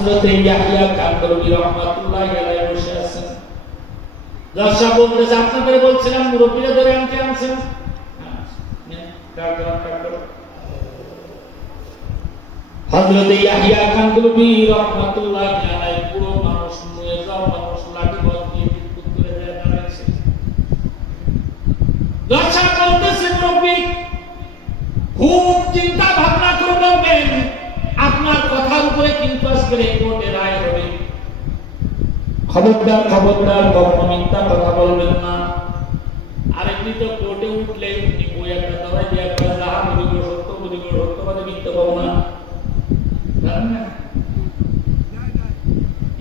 হযরত ইয়াহইয়া কান্দরবী রাহমাতুল্লাহি আলাইহি বসে আছেন। দর্শা বলতেছে আপনাদের বলছিলাম মুরব্বিরা ধরে আনতে আনছেন। হযরত ইয়াহইয়া কান্দরবী রাহমাতুল্লাহি আলাইহি পুরো মানুষ নিয়ে যাও মানুষ লাঠি দিয়ে বিদ্যুৎ করে দেয় দাঁড়াইছে। দর্শা বলতেছে মুরব্বি খুব চিন্তা ভাবনা করে বলবেন, আপনার কথার উপরে কিন্তু আজকে কোর্টে রায় হবে। খবরদার খবরদার কখনো মিথ্যা কথা বলবেন না। আর এমনি তো কোর্টে উঠলে উনি বই একটা দাঁড়াই দিয়ে একটা যাহা বলিব সত্যবাদী মিথ্যা বলব না।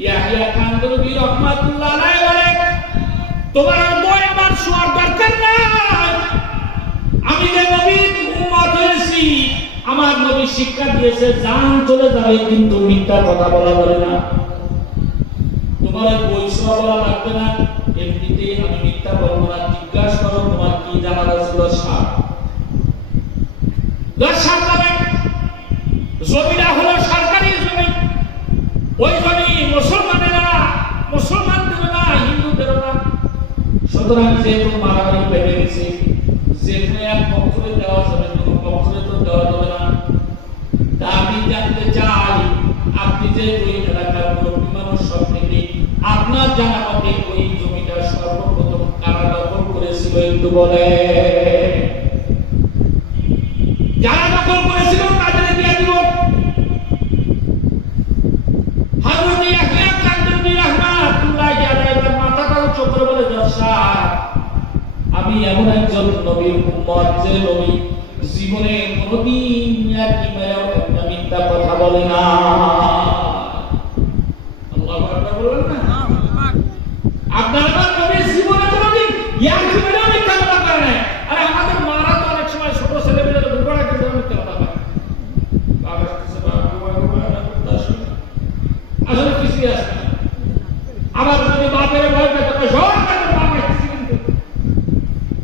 ইয়াহইয়া কান্দরবী রাহমাতুল্লাহ আলাইহি বলে তোমার বই আমার শোয়ার দরকার নাই। আমি যে নবীর উম্মত হয়েছি, আমার নবী শিক্ষা দিয়েছে জান চলে যাবে কিন্তু মিথ্যা কথা বলা যাবে না। তোমার বই শোয়া বলা লাগবে না, এমনিতেই আমি মিথ্যা বলবো না। জিজ্ঞাসা করো তোমার কি জানার ছিল। জমিটা হলো সরকারি জমি, ওই জমি মুসলমানদের না হিন্দুদের না। সুতরাং যেহেতু মারামারি বেড়ে গেছে, যেখানে এক পক্ষে দেওয়া যাবে কোনো পক্ষে তো দেওয়া যাবে না। তা আমি জানতে চাই আপনি যে ওই এলাকার মুরব্বী মানুষ সব থেকে আপনার জানা মতে ওই জমিটা সর্বপ্রথম কারা দখল করেছিল একটু বলে। যারা দখল করেছিল তাদের দিয়ে দিব। হযরত ইয়াহইয়া কান্দরবী রাহমাতুল্লাহি আলাইহি মাথাটা উঁচু করে বলে দর্শা আমি এমন একজন নবীর উম্মত যে নবী জীবনে কোনদিন একটা মিথ্যা কথা বলে না। আল্লাহু আকবার বলেন না। আপনার আমার নবী জীবনে কোনদিন জীবনে মিথ্যা কথা করে না। আরে আমাদের মারা তো অনেক সময় ছোট ছেলেমেয়েদের দুর্বড়া কিন্তু মিথ্যা কথা বলে। আসলে কিছুই আসে না। আবার যদি বাপের ভয় পেতে হয় সব বাপের কিন্তু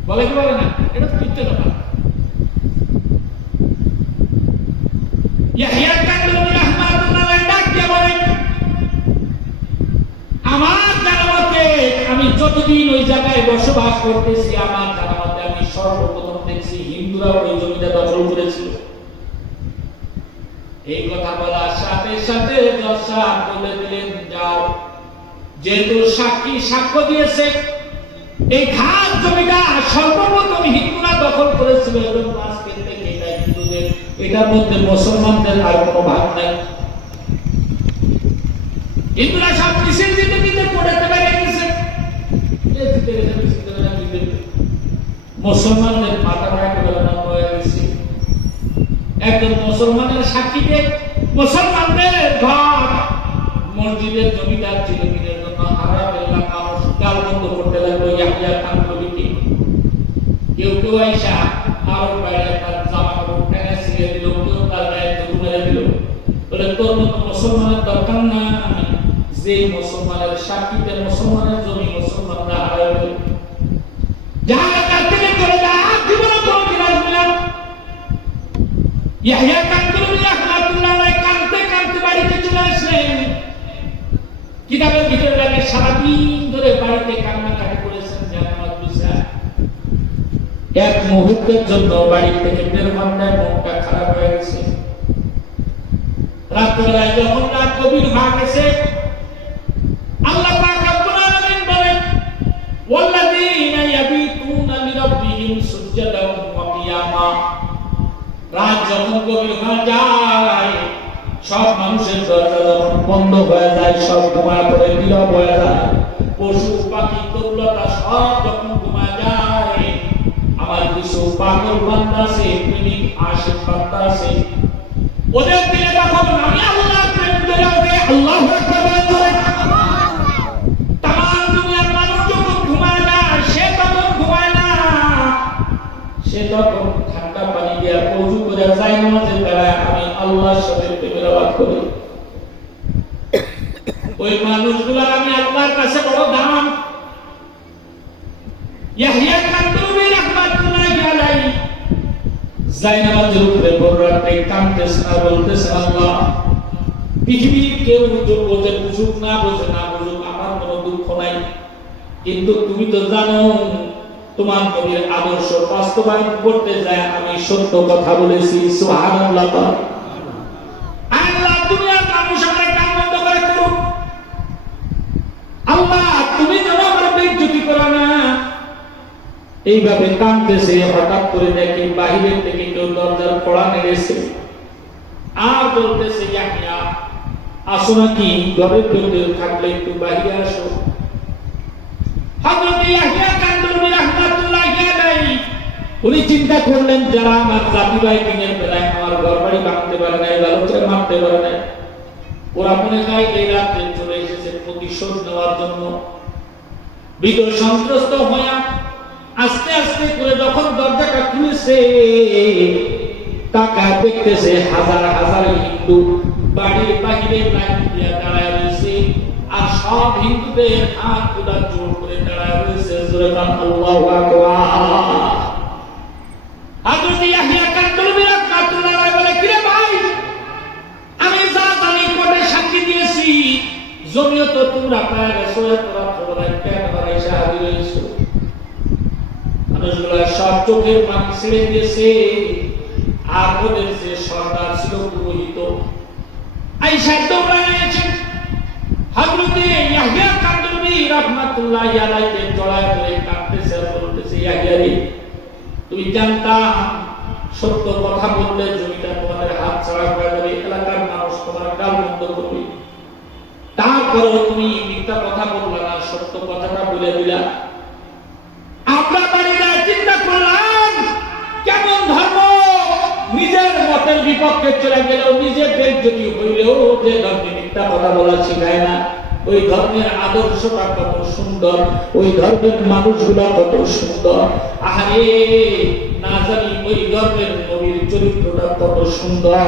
বলে কি বলে না, এটা তো মিথ্যা কথা। ইয়াহইয়া কান্দরবী রাহমাতুল্লাহ আলাইহি ডাক দিয়ে বলে আমার জানামতে আমি যতদিন ওই জায়গায় বসবাস করতেছি আমার জানামতে আমি সর্বপ্রথম দেখছি হিন্দুরা ওই জমিটা দখল করেছিল। এই কথা বলার সাথে সাথে দর্শা বলে দিলেন যাও, যেহেতু সাক্ষী সাক্ষ্য দিয়েছে এই খাস জমিটা সর্বপ্রথম হিন্দুরা দখল করেছিল এবং আজকে থেকে এটা হিন্দুদের, এটার মধ্যে মুসলমানদের আর কোনো ভাগ নাই। হিন্দুরা সব মিছিল দিতে দিতে পড়তে পেরে গেছে, মুসলমানদের মাথাটা একেবারে নাম হয়ে গেছে। একজন মুসলমানের সাক্ষীতে মুসলমানদের ঘর মসজিদের জমিদার ছিল কিনের জন্য হারাম এলাকা মানুষ গাল বন্ধ করতে লাগলো ইয়াহইয়া কান্দরবীকে। কেউ কেউ আইসা আর বাইরে তার জামা কাপড় টেনে ছিঁড়ে দিল, কেউ তার গায়ে জুতো মেরে দিল। বলে তোর মতো মুসলমানের দরকার না, যে মুসলমানের সাক্ষীতে মুসলমানের জমি মুসলমানরা হারাই গেল। যারা তার থেকে করে যা জীবনে কোনদিন আসবে না। ইয়াহইয়া কান্দরবী রাহমাতুল্লাহ আলাইহি কাঁদতে কাঁদতে বাড়িতে চলে আসলেন। কিতাবের ভিতরে লাগে সারাদিন ধরে বাড়িতে কান্নাকাটি করেছেন জানামাত বিছা। এক মুহূর্তের জন্য বাড়ি থেকে বের হন না, মনটা খারাপ হয়ে গেছে। রাতবেলায় যখন রাত গভীর হয়ে গেছে আল্লাহ পাক রব্বুল আলামিন বলেন ওয়াল্লাযীনা ইয়াবিতুনা লিরাব্বিহিম সুজদান ওয়া কিয়ামা। রাত যখন গভীর হয়ে যায় সব মানুষের দরজা যখন বন্ধ হয়ে যায়, সব ঘুমায় পড়ে নীরব হয়ে যায়, পশু পাখি তরুলতা সব যখন ঘুমায় যায়, আমার কিছু পাগল বান্দা আছে, প্রেমিক আশিক বান্দা আছে, ওদের দিলে তখন আমি আল্লাহর প্রেম করে ওঠে। আল্লাহু আকবার বলে তামাম দুনিয়ার মানুষ যখন ঘুমায় যায় সে তখন ঘুমায় না, সে তখন ঠান্ডা পানি দিয়ে ওযু করে যায় নামাজের বেলায় আমি আল্লাহর সাথে প্রেমের আবাদ করি। ওই মানুষগুলো আমি আল্লাহর কাছে বড় দাম। ইয়াহইয়া কান্দরবী রাহমাতুল্লাহি আলাইহি যায় নামাজের উপরে বড় রাতে কাঁদতেছে আর বলতেছে আল্লাহ পৃথিবীর কেউ বোঝে বুঝুক না বোঝে না বুঝুক, আমার কোনো দুঃখ নাই। কিন্তু তুমি তো জানো তোমার নবীর আদর্শ বাস্তবায়ন করতে যায় আমি সত্য কথা বলেছি। সুবহানাল্লাহ। আল্লাহ দুনিয়ার মানুষ আমাকে কান বন্ধ করে করুক, আল্লাহ তুমি যেন আমার বেইজ্জতি করো না। এইভাবে কাঁদতেছে, হঠাৎ করে দেখি বাহিরের থেকে কেউ দরজার কড়া নেড়েছে আর বলতেছে ইয়াহিয়া আসো নাকি, ঘরের ভিতরে থাকলে একটু বাইরে আসো। হযরত ইয়াহিয়া কান্দুরি রাহমাতুল্লাহি আলাইহি উনি চিন্তা করলেন যারা আমার জাতি ভাই দিনের বেলায় আমার ঘর বাড়ি ভাঙতে পারে নাই, বালুচা মারতে পারে নাই, ওরা মনে হয় এই রাতে চলে এসেছে প্রতিশোধ নেওয়ার জন্য। বিদর সন্ত্রস্ত হয়ে আস্তে আস্তে করে যখন দরজাটা খুলেছে তাকা দেখতেছে হাজার হাজার হিন্দু বাড়ির বাহিরে লাইন দিয়ে দাঁড়ায় রয়েছে, আর সব হিন্দুদের হাত দুটা জোর করে দাঁড়ায় রয়েছে। জোরে বলেন আল্লাহু আকবার। হযরত ইয়াহিয়া কান্দুরি রাহমাতুল্লাহি আলাইহি বলে কিরে ভাই, আমি যা জানি কোর্টে সাক্ষী দিয়েছি, জমিও তো তোমরা পায় গেছো, তোরা তোমরা কেন বাড়াইছে হাজির হয়েছো। মানুষগুলো সব চোখের পানি ছেড়ে দিয়েছে, আর ওদের যে সর্দার ছিল পুরোহিত আইসা দৌড়ায় এসে হযরত ইয়াহিয়া কান্দুরি রাহমাতুল্লাহি আলাইহি জড়ায় ধরে কাঁদতেছে আর বলতেছে ইয়াহিয়া রে, তুমি জানতা সত্য কথা বললে জমিটা তোমাদের হাত ছাড়া হয়ে যাবে, এলাকার মানুষ তোমার গাল বন্ধ করবে, তারপরেও তুমি মিথ্যা কথা বললা না, সত্য কথাটা বলে দিলা। আমরা বাড়িতে চিন্তা করলাম কেমন ধর্ম নিজের মতের বিপক্ষে চলে গেলেও নিজের বেইজ্জতি হইলেও যে ধর্মে মিথ্যা কথা বলা শিখায় না, ওই ধর্মের আদর্শটা কত সুন্দর, ওই ধর্মের মানুষগুলো কত সুন্দর। আরে না জানি ওই ধর্মের নবীর চরিত্রটা কত সুন্দর,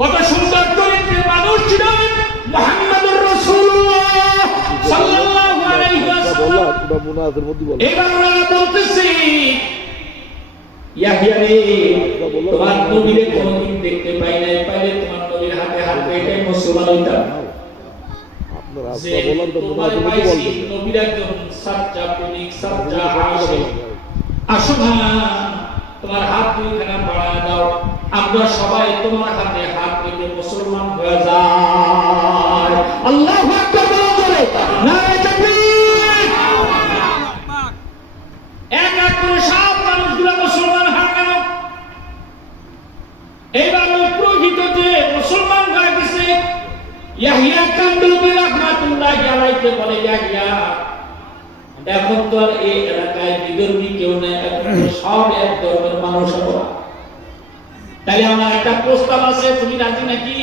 কত সুন্দর চরিত্রের মানুষ ছিলেন মুহাম্মদুর রাসূলুল্লাহ সাল্লাল্লাহু আলাইহি ওয়াসাল্লাম। এবার ওনারা বলতেছে ইয়াহিয়া রে, তোমার নবীকে কোনদিন দেখতে পাই নাই, পাইলে তোমার নবীর হাতে হাত রেখে মুসলমান হইতাম। নবীর একজন সাচ্চা প্রেমিক, সাচ্চা আশিক, আসো না তোমার হাত দুইখানা বাড়ায় দাও, আমরা সবাই তোমার হাতে হাত রেখে মুসলমান হয়ে যাই। আল্লাহু আকবার বলে নারে তাকবীর। এক এক করে সব মানুষগুলো মুসলমান হয়ে গেল। এইবার পুরোহিত যে মুসলমান হয়ে গেছে, ইয়াহিয়া কান্দুরি রাহমাতুল্লাহি আলাইহি বলে ইয়াহিয়া এখন তো আর এই এলাকায় বিধর্মী কেউ নেই, এখন সব এক ধর্মের মানুষ আমরা, তাহলে আমার একটা প্রস্তাব আছে, তুমি রাজি নাকি?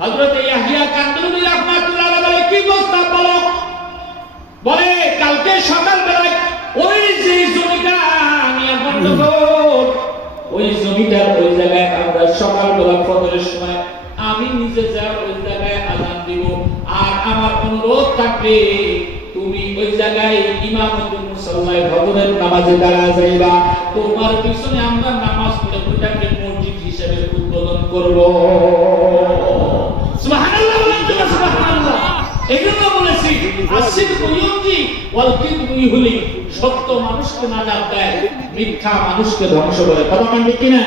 হযরত ইয়াহিয়া কান্দুরি রাহমাতুল্লাহি আলাইহি বলে কি প্রস্তাব বলো। বলে কালকে সকাল বেলায় ওই যে জমিটা নিয়ে গন্ডগোল, ওই জমিটার ওই জায়গায় আমরা সকাল বেলা ফজরের সময় আমি নিজে যা ওই জায়গায় আযান দিব, আর আমার অনুরোধ থাকবে তুমি ওই জায়গায় ইমামতুল মুসাল্লায় ফজরের নামাজে দাঁড়ায় যাইবা, তোমার পিছনে আমরা নামাজ পড়ে ওইটাকে মসজিদ হিসেবে উদ্বোধন করব। সুবহানাল্লাহ, সুবহানাল্লাহ। এজন্য বলেছি আসিদকু ইউনজি ওয়াল কিযবু ইহলি, সত্য মানুষকে নাজাত দেয়, মিথ্যা মানুষকে ধ্বংস করে। কথা বলেন ঠিক কিনা?